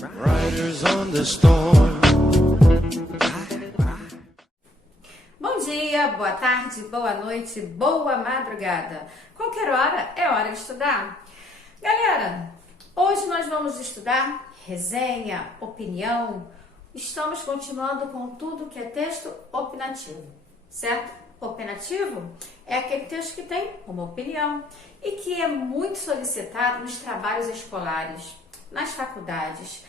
Riders on the storm. Bom dia, boa tarde, boa noite, boa madrugada. Qualquer hora é hora de estudar. Galera, hoje nós vamos estudar resenha, opinião. Estamos continuando com tudo que é texto opinativo, certo? Opinativo é aquele texto que tem uma opinião e que é muito solicitado nos trabalhos escolares, nas faculdades.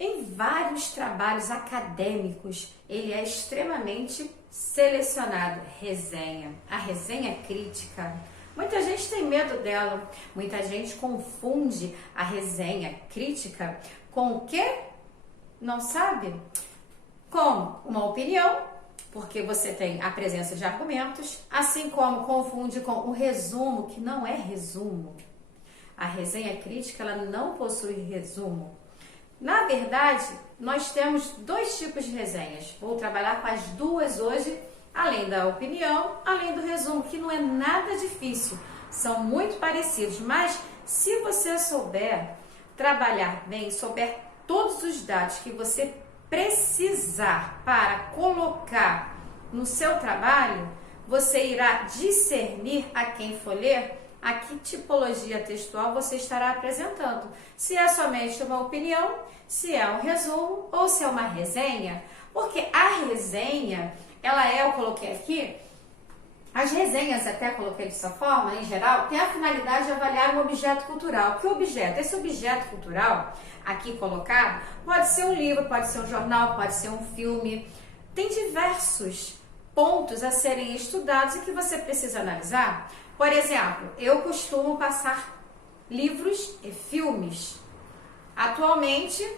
Em vários trabalhos acadêmicos, ele é extremamente selecionado. Resenha, a resenha crítica. Muita gente tem medo dela, muita gente confunde a resenha crítica com o quê? Não sabe? Com uma opinião, porque você tem a presença de argumentos, assim como confunde com o resumo, que não é resumo. A resenha crítica, ela não possui resumo. Na verdade, nós temos dois tipos de resenhas. Vou trabalhar com as duas hoje, além da opinião, além do resumo, que não é nada difícil. São muito parecidos, mas se você souber trabalhar bem, souber todos os dados que você precisar para colocar no seu trabalho, você irá discernir a quem for ler a que tipologia textual você estará apresentando. Se é somente uma opinião, se é um resumo ou se é uma resenha. Porque a resenha, eu coloquei aqui, as resenhas até coloquei dessa forma, em geral, tem a finalidade de avaliar um objeto cultural. Que objeto? Esse objeto cultural, aqui colocado, pode ser um livro, pode ser um jornal, pode ser um filme. Tem diversos pontos a serem estudados e que você precisa analisar. Por exemplo, eu costumo passar livros e filmes. Atualmente,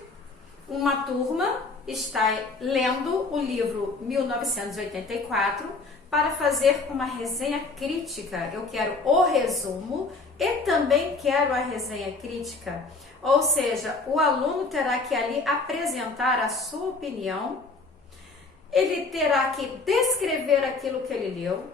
uma turma está lendo o livro 1984 para fazer uma resenha crítica. Eu quero o resumo e também quero a resenha crítica. Ou seja, o aluno terá que ali apresentar a sua opinião, ele terá que descrever aquilo que ele leu,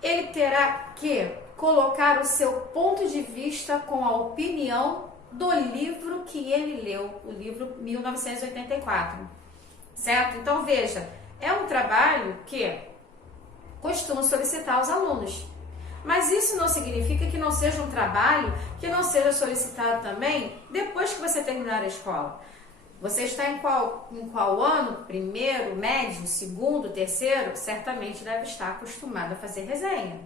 ele terá que colocar o seu ponto de vista com a opinião do livro que ele leu, o livro 1984, certo? Então veja, é um trabalho que costumo solicitar aos alunos, mas isso não significa que não seja um trabalho que não seja solicitado também depois que você terminar a escola. Você está em qual ano? Primeiro, médio, segundo, terceiro? Certamente deve estar acostumado a fazer resenha.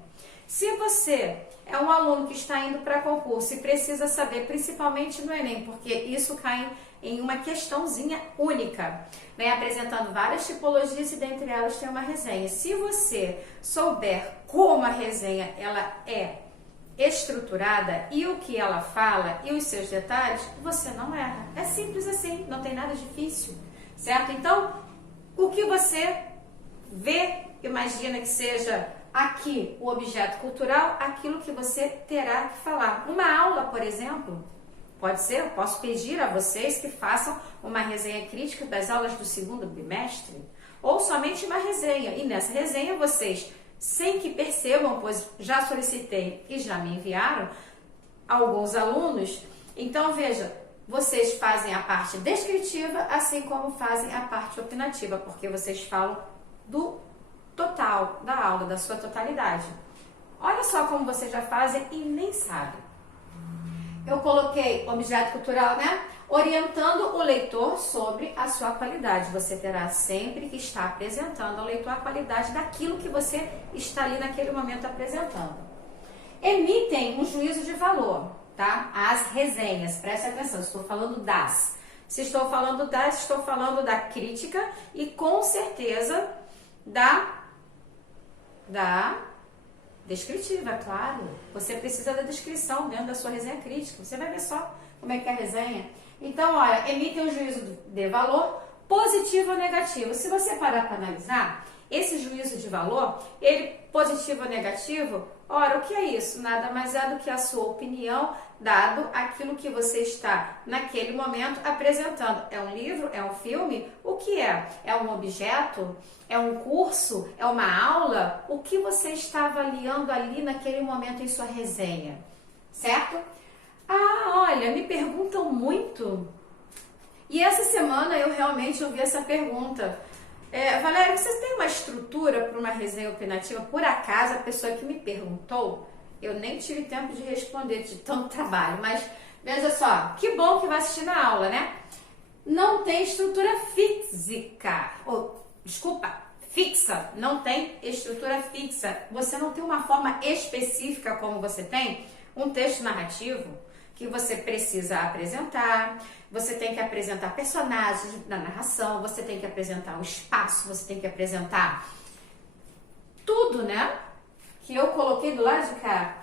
Se você é um aluno que está indo para concurso e precisa saber, principalmente no Enem, porque isso cai em uma questãozinha única, né? Apresentando várias tipologias e dentre elas tem uma resenha. Se você souber como a resenha ela é estruturada e o que ela fala e os seus detalhes, você não erra. É simples assim, não tem nada difícil, certo? Então, o que você vê, imagina que seja aqui o objeto cultural, aquilo que você terá que falar. Uma aula, por exemplo, pode ser, eu posso pedir a vocês que façam uma resenha crítica das aulas do segundo bimestre, ou somente uma resenha, e nessa resenha vocês, sem que percebam, pois já solicitei e já me enviaram alguns alunos, então veja, vocês fazem a parte descritiva, assim como fazem a parte opinativa, porque vocês falam do total da aula, da sua totalidade. Olha só como vocês já fazem e nem sabem. Eu coloquei objeto cultural, né? Orientando o leitor sobre a sua qualidade. Você terá sempre que estar apresentando ao leitor a qualidade daquilo que você está ali naquele momento apresentando. Emitem um juízo de valor, tá? As resenhas, preste atenção, estou falando das. Se estou falando das, estou falando da crítica e com certeza da descritiva, claro. Você precisa da descrição dentro da sua resenha crítica. Você vai ver só como é que é a resenha. Então, olha, emite um juízo de valor positivo ou negativo. Se você parar para analisar, esse juízo de valor, ele positivo ou negativo, ora, o que é isso? Nada mais é do que a sua opinião, dado aquilo que você está, naquele momento, apresentando. É um livro? É um filme? O que é? É um objeto? É um curso? É uma aula? O que você está avaliando ali naquele momento em sua resenha? Certo? Ah, olha, me perguntam muito E essa semana eu realmente ouvi essa pergunta. Valéria, você tem uma estrutura para uma resenha opinativa? Por acaso, a pessoa que me perguntou, eu nem tive tempo de responder de tanto trabalho, mas veja só, que bom que vai assistir na aula, né? Não tem estrutura física, fixa, não tem estrutura fixa. Você não tem uma forma específica como você tem um texto narrativo que você precisa apresentar. Você tem que apresentar personagens na narração, você tem que apresentar o espaço, você tem que apresentar tudo, né? Que eu coloquei do lado de cá.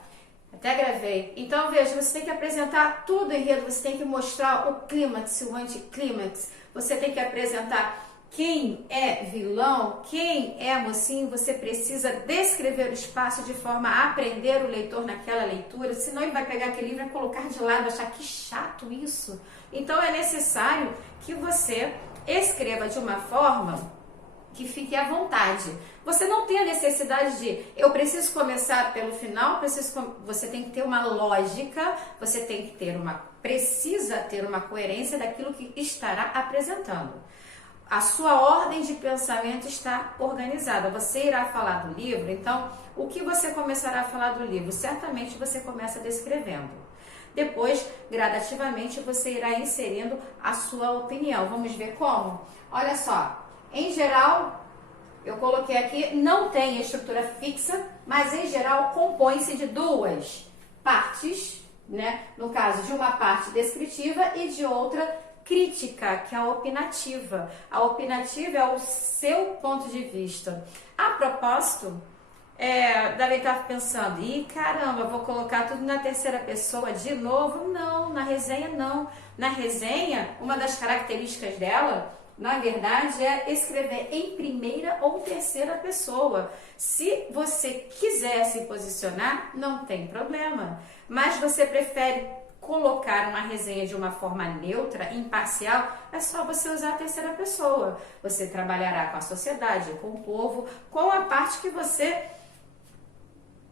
Até gravei. Então, veja, você tem que apresentar tudo em enredo, você tem que mostrar o clímax, o anticlímax, você tem que apresentar quem é vilão, quem é mocinho, você precisa descrever o espaço de forma a aprender o leitor naquela leitura, senão ele vai pegar aquele livro e colocar de lado, achar que chato isso. Então, é necessário que você escreva de uma forma que fique à vontade. Você não tem a necessidade de, eu preciso começar pelo final, você tem que ter uma lógica, você tem que precisa ter uma coerência daquilo que estará apresentando. A sua ordem de pensamento está organizada. Você irá falar do livro, então, o que você começará a falar do livro? Certamente você começa descrevendo. Depois, gradativamente, você irá inserindo a sua opinião. Vamos ver como? Olha só. Em geral, eu coloquei aqui, não tem estrutura fixa, mas em geral compõe-se de duas partes, né? No caso de uma parte descritiva e de outra crítica, que é a opinativa. A opinativa é o seu ponto de vista. A propósito, devem estar pensando, caramba, vou colocar tudo na terceira pessoa de novo? Não, na resenha não. Na resenha, uma das características dela, na verdade, é escrever em primeira ou terceira pessoa. Se você quiser se posicionar, não tem problema. Mas você prefere colocar uma resenha de uma forma neutra, imparcial, é só você usar a terceira pessoa. Você trabalhará com a sociedade, com o povo, com a parte que você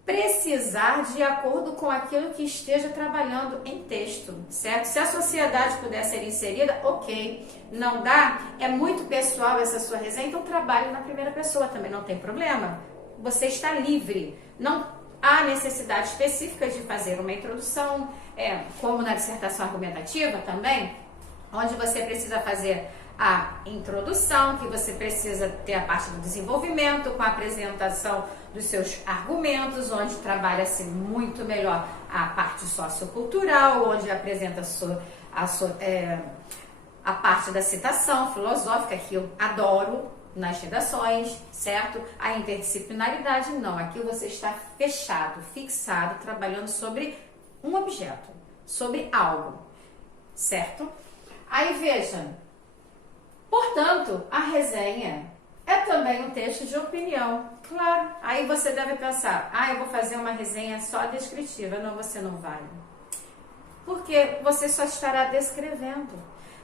precisar de acordo com aquilo que esteja trabalhando em texto, certo? Se a sociedade puder ser inserida, ok. Não dá? É muito pessoal essa sua resenha, então trabalhe na primeira pessoa também, não tem problema. Você está livre. Não há necessidade específica de fazer uma introdução, como na dissertação argumentativa também, onde você precisa fazer a introdução, que você precisa ter a parte do desenvolvimento, com a apresentação dos seus argumentos, onde trabalha-se muito melhor a parte sociocultural, onde apresenta a parte da citação filosófica, que eu adoro nas redações, certo? A interdisciplinaridade, não. Aqui você está fechado, fixado, trabalhando sobre um objeto, sobre algo, certo? Aí veja, portanto, a resenha é também um texto de opinião, claro. Aí você deve pensar, eu vou fazer uma resenha só descritiva. Não, você não vai. Porque você só estará descrevendo.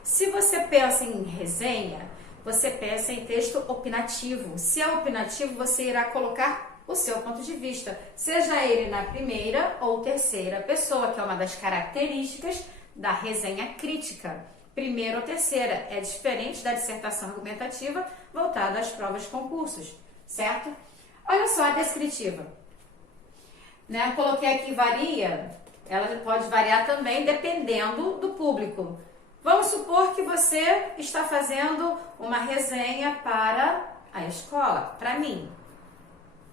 Se você pensa em resenha, você pensa em texto opinativo. Se é opinativo, você irá colocar o seu ponto de vista, seja ele na primeira ou terceira pessoa, que é uma das características da resenha crítica. Primeira ou terceira, é diferente da dissertação argumentativa voltada às provas de concursos, certo? Olha só a descritiva. Né? Coloquei aqui varia, ela pode variar também dependendo do público. Vamos supor que você está fazendo uma resenha para a escola, para mim.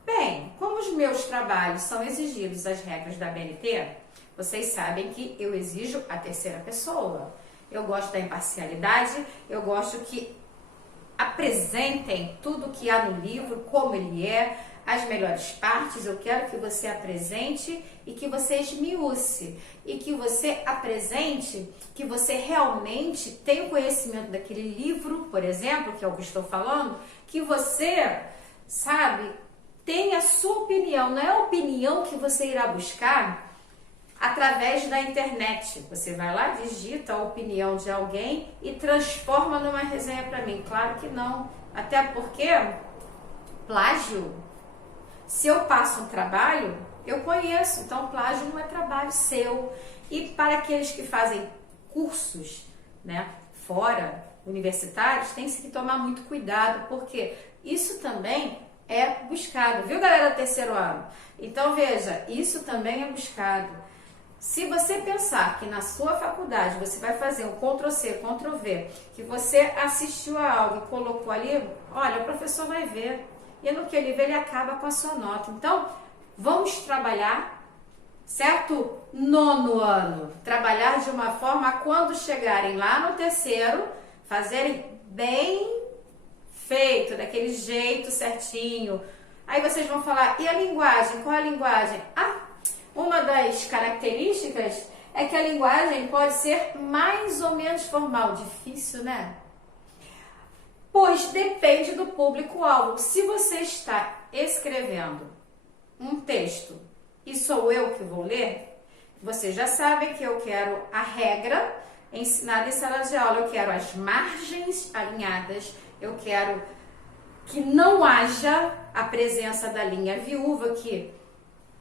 Bem, como os meus trabalhos são exigidos às regras da BNT, vocês sabem que eu exijo a terceira pessoa. Eu gosto da imparcialidade, eu gosto que apresentem tudo que há no livro, como ele é, as melhores partes. Eu quero que você apresente e que você esmiúce. E que você apresente, que você realmente tenha o conhecimento daquele livro, por exemplo, que é o que estou falando, que você, sabe, tenha a sua opinião. Não é a opinião que você irá buscar através da internet. Você vai lá, digita a opinião de alguém e transforma numa resenha para mim. Claro que não. Até porque plágio, se eu passo um trabalho, eu conheço. Então, plágio não é trabalho seu. E para aqueles que fazem cursos, né, fora, universitários, tem que tomar muito cuidado, porque isso também é buscado, viu, galera do terceiro ano? Então, veja, isso também é buscado. Se você pensar que na sua faculdade você vai fazer um Ctrl+C, Ctrl+V, que você assistiu a algo e colocou ali, olha, o professor vai ver. E no que ele vê, ele acaba com a sua nota. Então, vamos trabalhar, certo? Nono ano. Trabalhar de uma forma, quando chegarem lá no terceiro, fazerem bem feito, daquele jeito certinho. Aí vocês vão falar, e a linguagem? Qual é a linguagem? Uma das características é que a linguagem pode ser mais ou menos formal. Difícil, né? Pois depende do público-alvo. Se você está escrevendo um texto e sou eu que vou ler, você já sabe que eu quero a regra ensinada em sala de aula, eu quero as margens alinhadas, eu quero que não haja a presença da linha viúva, que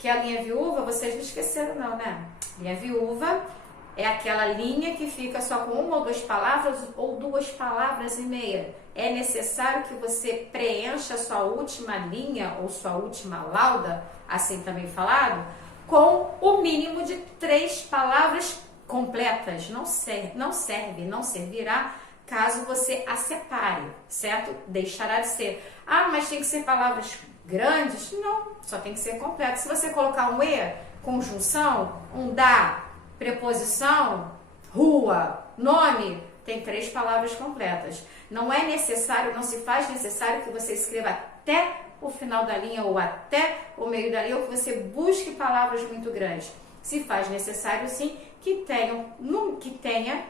a linha viúva, vocês não esqueceram não, né? Linha viúva é aquela linha que fica só com uma ou duas palavras ou 2 palavras e meia. É necessário que você preencha a sua última linha ou sua última lauda, assim também falado, com o mínimo de 3 palavras completas. Não servirá caso você a separe, certo? Deixará de ser. Mas tem que ser palavras grandes? Não, só tem que ser completo. Se você colocar um e, conjunção, um da, preposição, rua, nome, tem 3 palavras completas. Não é necessário, não se faz necessário que você escreva até o final da linha ou até o meio da linha, ou que você busque palavras muito grandes. Se faz necessário, sim, que tenha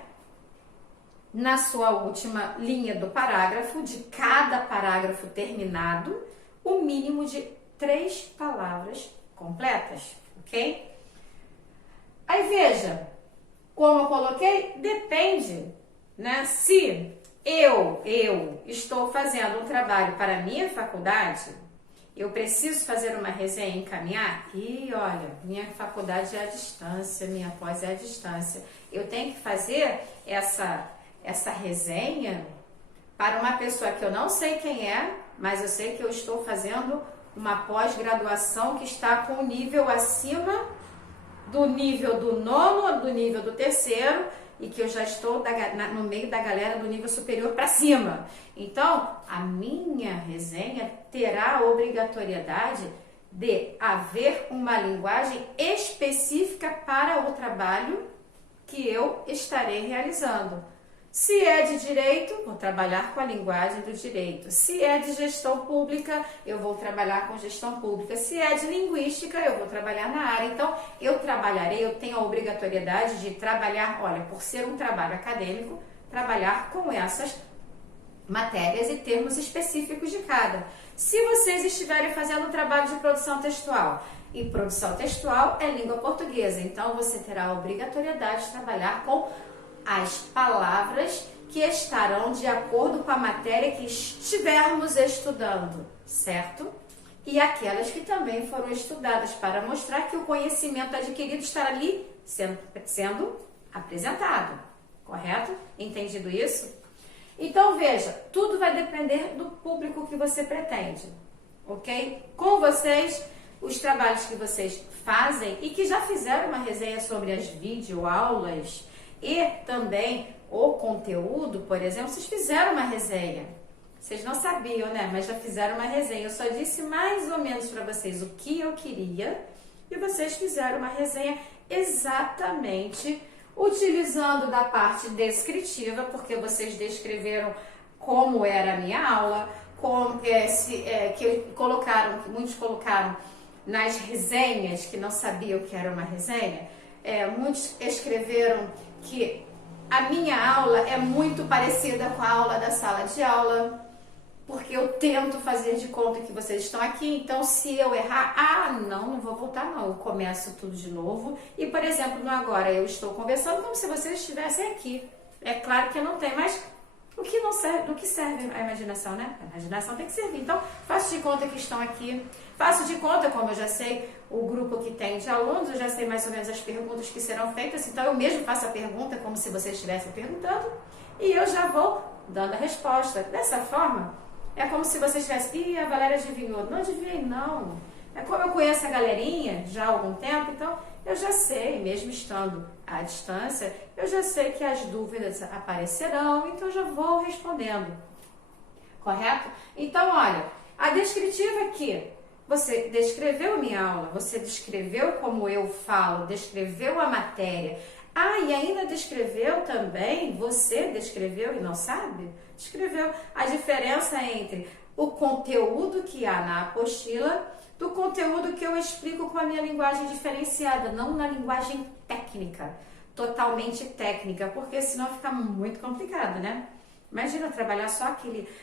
na sua última linha do parágrafo, de cada parágrafo terminado, o mínimo de 3 palavras completas, ok? Aí veja, como eu coloquei, depende, né? Se eu estou fazendo um trabalho para a minha faculdade, eu preciso fazer uma resenha e encaminhar, e olha, minha faculdade é à distância, minha pós é à distância. Eu tenho que fazer essa resenha para uma pessoa que eu não sei quem é, mas eu sei que eu estou fazendo uma pós-graduação que está com um nível acima do nível do nono, do nível do terceiro, e que eu já estou no meio da galera do nível superior para cima. Então, a minha resenha terá a obrigatoriedade de haver uma linguagem específica para o trabalho que eu estarei realizando. Se é de direito, vou trabalhar com a linguagem do direito. Se é de gestão pública, eu vou trabalhar com gestão pública. Se é de linguística, eu vou trabalhar na área. Então, eu tenho a obrigatoriedade de trabalhar, olha, por ser um trabalho acadêmico, trabalhar com essas matérias e termos específicos de cada. Se vocês estiverem fazendo um trabalho de produção textual, e produção textual é língua portuguesa, então você terá a obrigatoriedade de trabalhar com as palavras que estarão de acordo com a matéria que estivermos estudando, certo? E aquelas que também foram estudadas para mostrar que o conhecimento adquirido está ali sendo apresentado, correto? Entendido isso? Então veja, tudo vai depender do público que você pretende, ok? Com vocês, os trabalhos que vocês fazem e que já fizeram uma resenha sobre as videoaulas, e também o conteúdo, por exemplo, vocês fizeram uma resenha. Vocês não sabiam, né? Mas já fizeram uma resenha. Eu só disse mais ou menos para vocês o que eu queria e vocês fizeram uma resenha exatamente utilizando da parte descritiva, porque vocês descreveram como era a minha aula, que muitos colocaram nas resenhas que não sabiam o que era uma resenha. Muitos escreveram que a minha aula é muito parecida com a aula da sala de aula, porque eu tento fazer de conta que vocês estão aqui, então se eu errar, não vou voltar não, eu começo tudo de novo. E, por exemplo, no agora eu estou conversando como se vocês estivessem aqui. É claro que não tem, mas o que não serve, do que serve a imaginação, né? A imaginação tem que servir. Então, faço de conta que estão aqui. Faço de conta, como eu já sei o grupo que tem de alunos, eu já sei mais ou menos as perguntas que serão feitas. Então, eu mesmo faço a pergunta como se vocês estivessem perguntando. e eu já vou dando a resposta. Dessa forma, é como se você estivesse, a Valéria adivinhou. Não adivinhei, não. É como eu conheço a galerinha já há algum tempo, então eu já sei, mesmo estando à distância, eu já sei que as dúvidas aparecerão, então eu já vou respondendo. Correto? Então, olha, a descritiva aqui, você descreveu a minha aula, você descreveu como eu falo, descreveu a matéria. E ainda descreveu também, você descreveu e não sabe? Descreveu a diferença entre o conteúdo que há na apostila do conteúdo que eu explico com a minha linguagem diferenciada, não na linguagem técnica, totalmente técnica, porque senão fica muito complicado, né? Imagina trabalhar só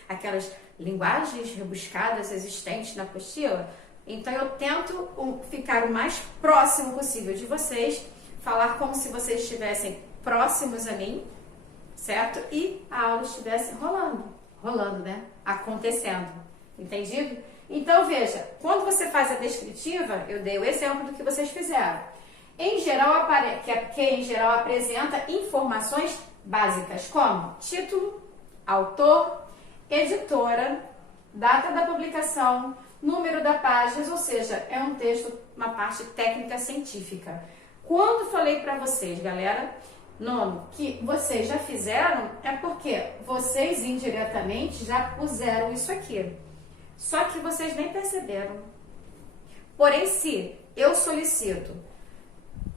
aquelas linguagens rebuscadas existentes na apostila. Então eu tento ficar o mais próximo possível de vocês, falar como se vocês estivessem próximos a mim, certo? E a aula estivesse rolando, né? Acontecendo, entendido? Então veja, quando você faz a descritiva, eu dei o exemplo do que vocês fizeram. Em geral, que em geral apresenta informações básicas, como título, autor, editora, data da publicação, número da página, ou seja, é um texto, uma parte técnica científica. Quando falei para vocês, galera, nono, que vocês já fizeram, é porque vocês indiretamente já puseram isso aqui. Só que vocês nem perceberam. Porém, se eu solicito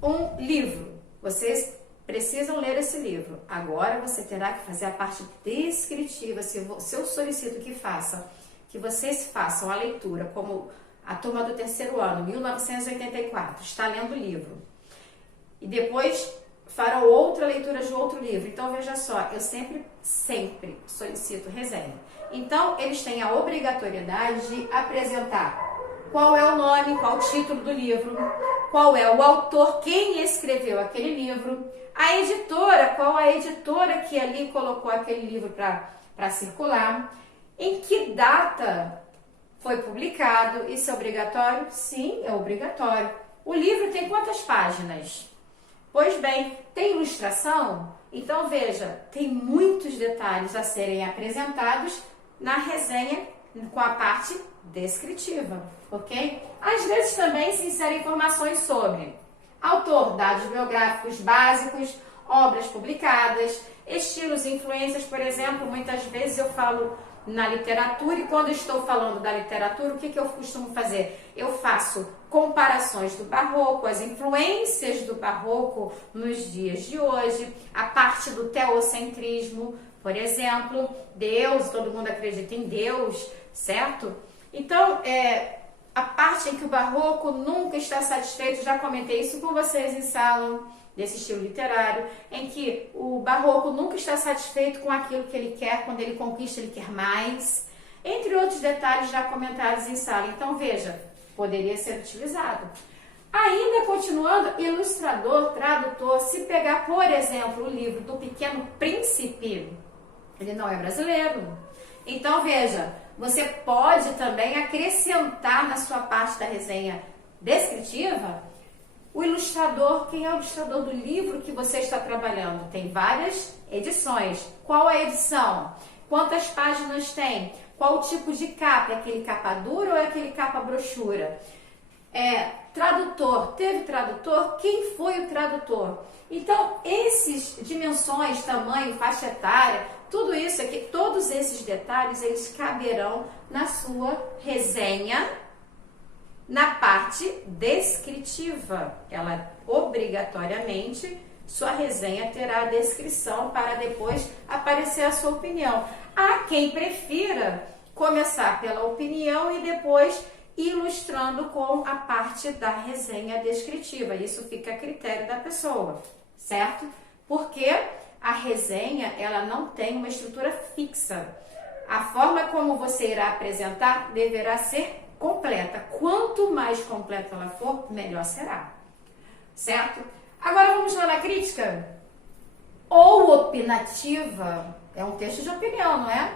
um livro, vocês precisam ler esse livro. Agora você terá que fazer a parte descritiva. Se eu solicito que vocês façam a leitura, como a turma do terceiro ano, 1984, está lendo o livro. E depois farão outra leitura de outro livro. Então, veja só, eu sempre solicito resenha. Então, eles têm a obrigatoriedade de apresentar qual é o nome, qual o título do livro, qual é o autor, quem escreveu aquele livro, a editora, qual a editora que ali colocou aquele livro para circular, em que data foi publicado. Isso é obrigatório? Sim, é obrigatório. O livro tem quantas páginas? Pois bem, tem ilustração? Então veja, tem muitos detalhes a serem apresentados na resenha com a parte descritiva, ok? Às vezes também se inserem informações sobre autor, dados biográficos básicos, obras publicadas, estilos e influências, por exemplo. Muitas vezes eu falo na literatura, e quando estou falando da literatura, o que eu costumo fazer? Eu faço comparações do barroco, as influências do barroco nos dias de hoje, a parte do teocentrismo, por exemplo, Deus, todo mundo acredita em Deus, certo? Então, a parte em que o barroco nunca está satisfeito, já comentei isso com vocês em sala, desse estilo literário, em que o barroco nunca está satisfeito com aquilo que ele quer, quando ele conquista, ele quer mais, entre outros detalhes já comentados em sala. Então, veja, poderia ser utilizado. Ainda continuando, ilustrador, tradutor, se pegar, por exemplo, o livro do Pequeno Príncipe, ele não é brasileiro. Então, veja, você pode também acrescentar na sua parte da resenha descritiva o ilustrador. Quem é o ilustrador do livro que você está trabalhando? Tem várias edições. Qual a edição? Quantas páginas tem? Qual o tipo de capa? É aquele capa dura ou é aquele capa brochura? Tradutor. Teve tradutor? Quem foi o tradutor? Então, esses dimensões, tamanho, faixa etária, tudo isso aqui, todos esses detalhes, eles caberão na sua resenha, na parte descritiva. Ela, obrigatoriamente, sua resenha terá a descrição para depois aparecer a sua opinião. Há quem prefira começar pela opinião e depois ilustrando com a parte da resenha descritiva. Isso fica a critério da pessoa, certo? Porque a resenha, ela não tem uma estrutura fixa. A forma como você irá apresentar deverá ser completa. Quanto mais completa ela for, melhor será. Certo? Agora vamos lá na crítica. Ou opinativa, é um texto de opinião, não é?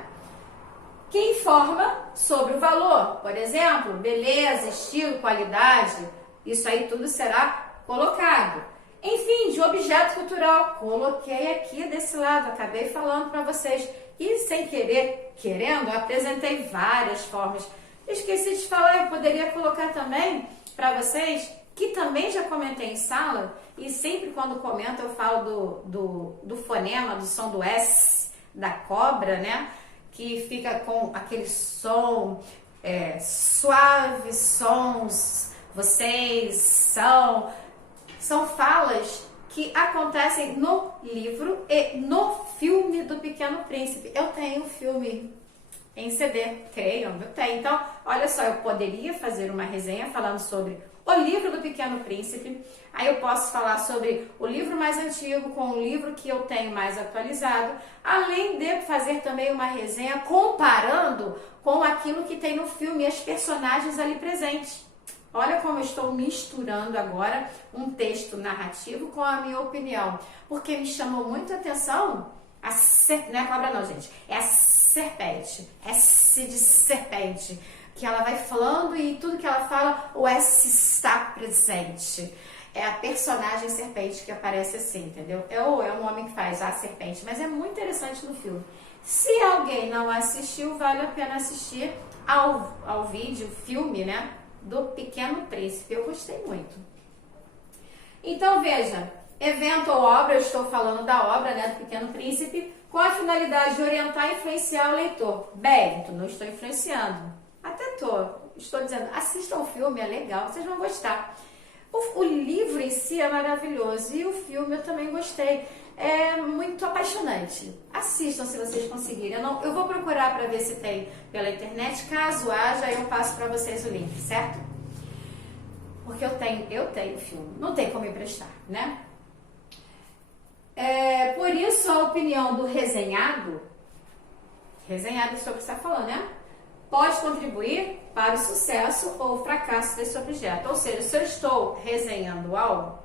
Que informa sobre o valor. Por exemplo, beleza, estilo, qualidade. Isso aí tudo será colocado. Enfim, de objeto cultural, coloquei aqui desse lado, acabei falando para vocês. E sem querer, querendo, apresentei várias formas. Esqueci de falar, eu poderia colocar também para vocês, que também já comentei em sala, e sempre quando comento eu falo do fonema, do som do S, da cobra, né? Que fica com aquele som, suaves sons, vocês são falas que acontecem no livro e no filme do Pequeno Príncipe. Eu tenho o filme em CD, creio, eu tenho. Então, olha só, eu poderia fazer uma resenha falando sobre o livro do Pequeno Príncipe. Aí eu posso falar sobre o livro mais antigo com o livro que eu tenho mais atualizado, além de fazer também uma resenha comparando com aquilo que tem no filme e as personagens ali presentes. Olha como eu estou misturando agora um texto narrativo com a minha opinião, porque me chamou muito a atenção não é a cobra não, gente, é a serpente, S de serpente, que ela vai falando e tudo que ela fala, o S está presente. É a personagem serpente que aparece assim, entendeu? É um homem que faz a serpente, mas é muito interessante no filme. Se alguém não assistiu, vale a pena assistir ao vídeo, filme, né? Do Pequeno Príncipe. Eu gostei muito. Então, veja, evento ou obra, eu estou falando da obra, né, do Pequeno Príncipe, com a finalidade de orientar e influenciar o leitor. Bem, não estou influenciando. Até estou dizendo, assistam o filme, é legal, vocês vão gostar. O livro em si é maravilhoso e o filme eu também gostei. É muito apaixonante. Assistam se vocês conseguirem. Eu vou procurar para ver se tem pela internet. Caso haja, eu passo para vocês o link, certo? Porque eu tenho filme. Não tem como emprestar, né? Por isso a opinião do resenhado sobre o que você está falando, né? Pode contribuir para o sucesso ou o fracasso desse objeto. Ou seja, se eu estou resenhando algo,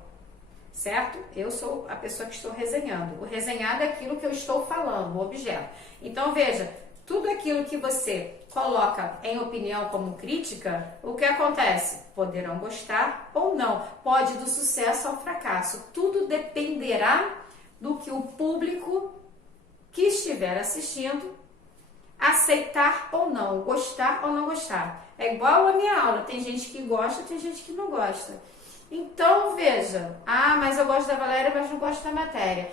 certo? Eu sou a pessoa que estou resenhando. O resenhado é aquilo que eu estou falando, o objeto. Então, veja, tudo aquilo que você coloca em opinião como crítica, o que acontece? Poderão gostar ou não. Pode ir do sucesso ao fracasso. Tudo dependerá do que o público que estiver assistindo aceitar ou não, gostar ou não gostar. É igual a minha aula, tem gente que gosta, tem gente que não gosta. Então, veja, mas eu gosto da Valéria, mas não gosto da matéria.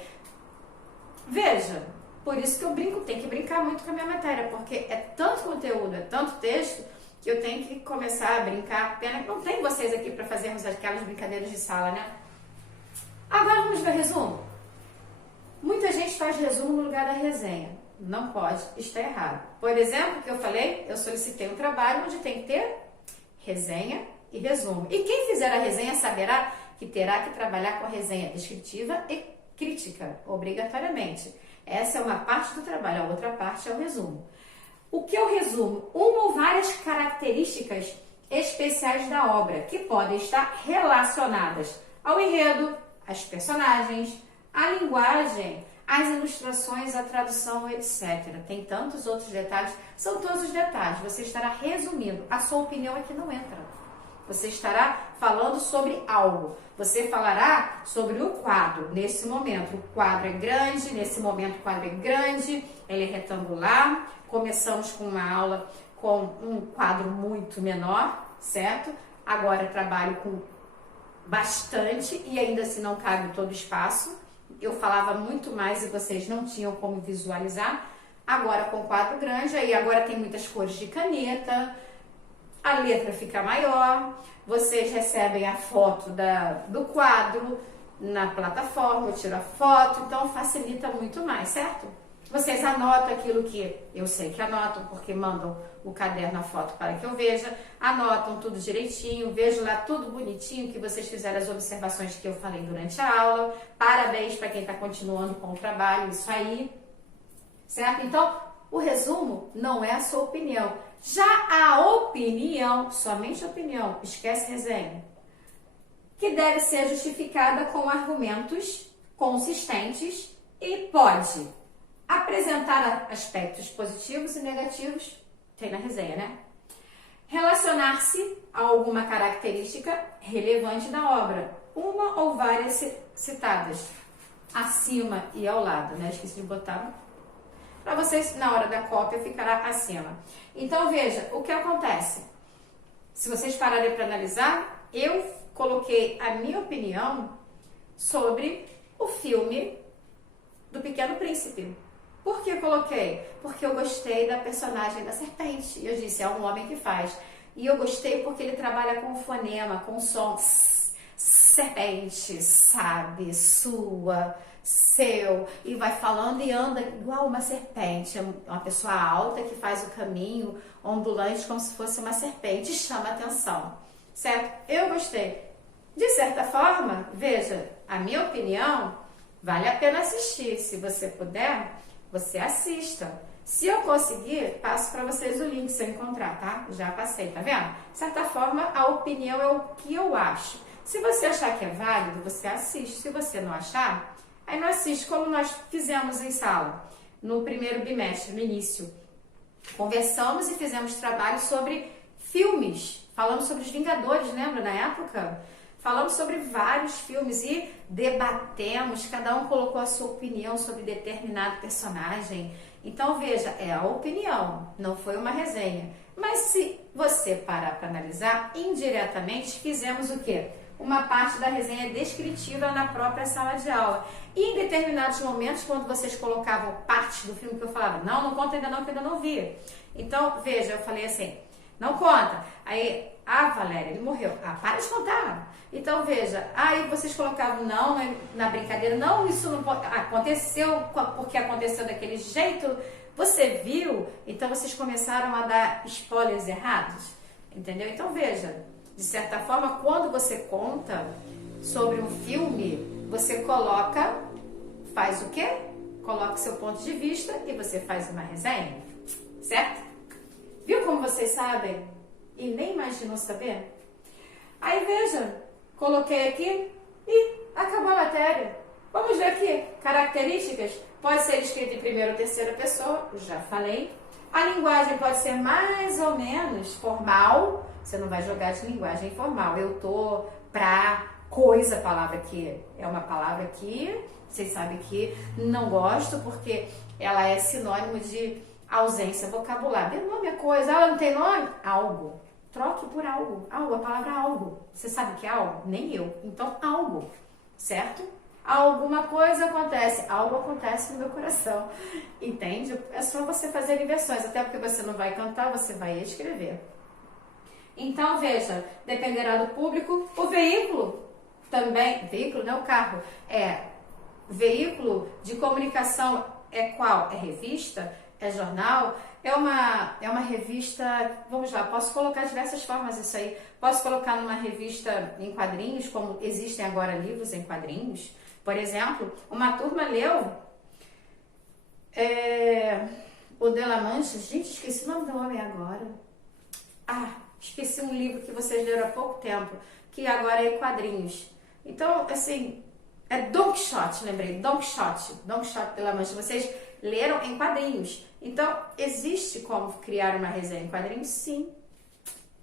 Veja, por isso que eu brinco, tem que brincar muito com a minha matéria, porque é tanto conteúdo, é tanto texto, que eu tenho que começar a brincar. Pena que não tem vocês aqui para fazermos aquelas brincadeiras de sala, né? Agora vamos ver resumo. Muita gente faz resumo no lugar da resenha. Não pode, está errado. Por exemplo, que eu falei, eu solicitei um trabalho onde tem que ter resenha e resumo. E quem fizer a resenha saberá que terá que trabalhar com a resenha descritiva e crítica, obrigatoriamente. Essa é uma parte do trabalho, a outra parte é o resumo. O que eu resumo? Uma ou várias características especiais da obra, que podem estar relacionadas ao enredo, às personagens, à linguagem, as ilustrações, a tradução, etc. Tem tantos outros detalhes, são todos os detalhes. Você estará resumindo, a sua opinião aqui não entra. Você estará falando sobre algo. Você falará sobre o quadro. Nesse momento, o quadro é grande, nesse momento o quadro é grande, ele é retangular. Começamos com uma aula com um quadro muito menor, certo? Agora trabalho com bastante e ainda assim não cabe todo o espaço. Eu falava muito mais e vocês não tinham como visualizar. Agora com quadro grande, aí agora tem muitas cores de caneta, a letra fica maior, vocês recebem a foto do quadro na plataforma, eu tiro a foto, então facilita muito mais, certo? Vocês anotam aquilo que eu sei que anotam, porque mandam o caderno, a foto para que eu veja, anotam tudo direitinho, vejo lá tudo bonitinho, que vocês fizeram as observações que eu falei durante a aula. Parabéns para quem está continuando com o trabalho, isso aí, certo? Então, o resumo não é a sua opinião. Já a opinião, somente opinião, esquece resenha, que deve ser justificada com argumentos consistentes e pode apresentar aspectos positivos e negativos, tem na resenha, né? Relacionar-se a alguma característica relevante da obra. uma ou várias citadas acima e ao lado, né? Esqueci de botar para vocês, na hora da cópia, ficará acima. Então, veja, o que acontece? Se vocês pararem para analisar, eu coloquei a minha opinião sobre o filme do Pequeno Príncipe. Por que eu coloquei? Porque eu gostei da personagem da serpente. Eu disse, é um homem que faz. E eu gostei porque ele trabalha com fonema, com som. Serpente, sabe, sua, seu, e vai falando e anda igual uma serpente. É uma pessoa alta que faz o caminho ondulante como se fosse uma serpente, chama atenção, certo? Eu gostei. De certa forma, veja, a minha opinião, vale a pena assistir. Se você puder, você assista. Se eu conseguir, passo para vocês o link se eu encontrar, tá? Já passei, tá vendo? De certa forma, a opinião é o que eu acho. Se você achar que é válido, você assiste. Se você não achar, aí não assiste, como nós fizemos em sala, no primeiro bimestre, no início. Conversamos e fizemos trabalho sobre filmes. Falamos sobre os Vingadores, lembra, na época? Falamos sobre vários filmes e debatemos, cada um colocou a sua opinião sobre determinado personagem. Então, veja, é a opinião, não foi uma resenha. Mas se você parar para analisar, indiretamente fizemos o quê? Uma parte da resenha descritiva na própria sala de aula. E em determinados momentos, quando vocês colocavam partes do filme que eu falava, não conta ainda não, que eu ainda não vi. Então, veja, eu falei assim, não conta. Aí, Valéria, ele morreu. Para de contar. Então, veja, aí vocês colocavam não na brincadeira, não, isso não pode, aconteceu porque aconteceu daquele jeito, você viu? Então, vocês começaram a dar spoilers errados, entendeu? Então, veja, de certa forma, quando você conta sobre um filme, você faz o quê? Coloca o seu ponto de vista e você faz uma resenha, certo? Viu como vocês sabem? E nem imaginam saber? Aí veja, coloquei aqui e acabou a matéria. Vamos ver aqui, características. Pode ser escrito em primeira ou terceira pessoa, já falei. A linguagem pode ser mais ou menos formal. Você não vai jogar de linguagem informal. Eu tô, pra, coisa, palavra que é uma palavra que vocês sabem que não gosto porque ela é sinônimo de ausência vocabular. Tem nome é coisa, ela não tem nome? Algo. Troque por algo. Algo, a palavra algo. Você sabe o que é algo? Nem eu. Então, algo. Certo? Alguma coisa acontece. Algo acontece no meu coração. Entende? É só você fazer inversões. Até porque você não vai cantar, você vai escrever. Então, veja, dependerá do público. O veículo também, veículo não é o carro, veículo de comunicação é qual? É revista? É jornal? É uma revista, vamos lá, posso colocar de diversas formas isso aí. Posso colocar numa revista em quadrinhos, como existem agora livros em quadrinhos. Por exemplo, uma turma leu o De La Mancha. Gente, esqueci o nome do homem agora. Esqueci um livro que vocês leram há pouco tempo, que agora é em quadrinhos. Então, assim, é Don Quixote, lembrei, Don Quixote de La Mancha. Vocês leram em quadrinhos. Então, existe como criar uma resenha em quadrinhos? Sim.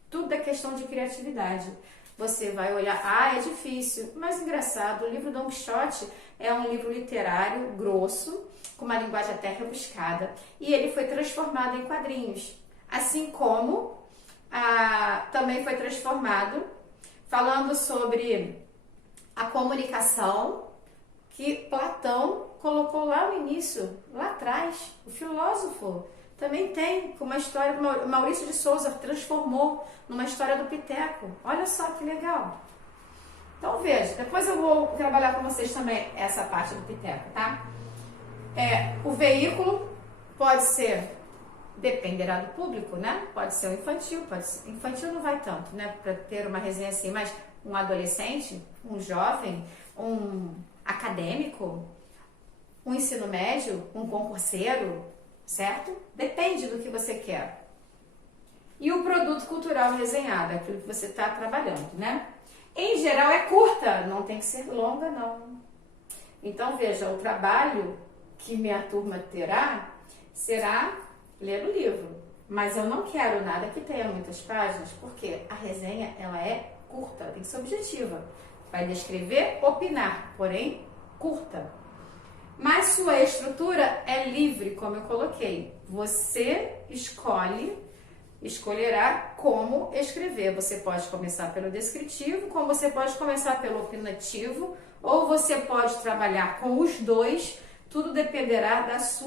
Tudo é questão de criatividade. Você vai olhar, é difícil, mas engraçado, o livro Don Quixote é um livro literário grosso, com uma linguagem até rebuscada, e ele foi transformado em quadrinhos. Assim como também foi transformado, falando sobre a comunicação, que Platão colocou lá no início, lá atrás. O filósofo também tem uma história, Maurício de Souza transformou numa história do Piteco. Olha só que legal. Então veja, depois eu vou trabalhar com vocês também essa parte do Piteco, tá? O veículo pode ser, dependerá do público, né? Pode ser um infantil, infantil não vai tanto, né? Para ter uma resenha assim, mas um adolescente, um jovem, um acadêmico, um ensino médio, um concurseiro, certo? Depende do que você quer. E o produto cultural resenhado, aquilo que você está trabalhando, né? Em geral é curta, não tem que ser longa, não. Então, veja, o trabalho que minha turma terá será ler o livro. Mas eu não quero nada que tenha muitas páginas, porque a resenha, ela é curta, tem que ser objetiva. vai descrever, opinar, porém curta. Mas sua estrutura é livre, como eu coloquei. Você escolherá como escrever. Você pode começar pelo descritivo, como você pode começar pelo opinativo, ou você pode trabalhar com os dois. Tudo dependerá das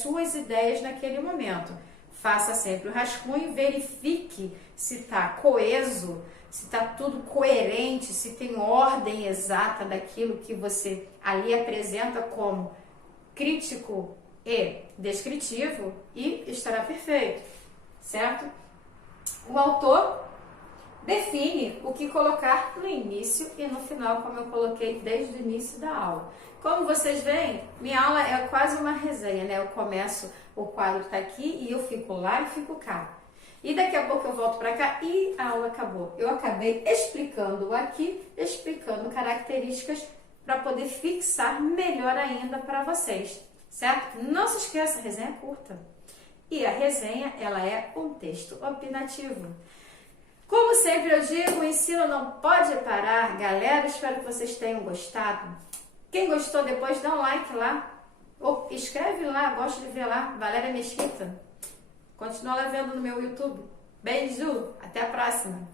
suas ideias naquele momento. Faça sempre o rascunho e verifique se está coeso, se está tudo coerente, se tem ordem exata daquilo que você ali apresenta como crítico e descritivo, e estará perfeito, certo? O autor define o que colocar no início e no final, como eu coloquei desde o início da aula. Como vocês veem, minha aula é quase uma resenha, né? Eu começo, o quadro tá aqui e eu fico lá e fico cá. E daqui a pouco eu volto para cá e a aula acabou. Eu acabei explicando aqui, explicando características para poder fixar melhor ainda para vocês, certo? Não se esqueça, a resenha é curta. E a resenha, ela é um texto opinativo. Como sempre eu digo, o ensino não pode parar. Galera, espero que vocês tenham gostado. Quem gostou, depois dá um like lá. Ou escreve lá, gosto de ver lá. Valéria Mesquita. Continua lá vendo no meu YouTube. Beijo, até a próxima.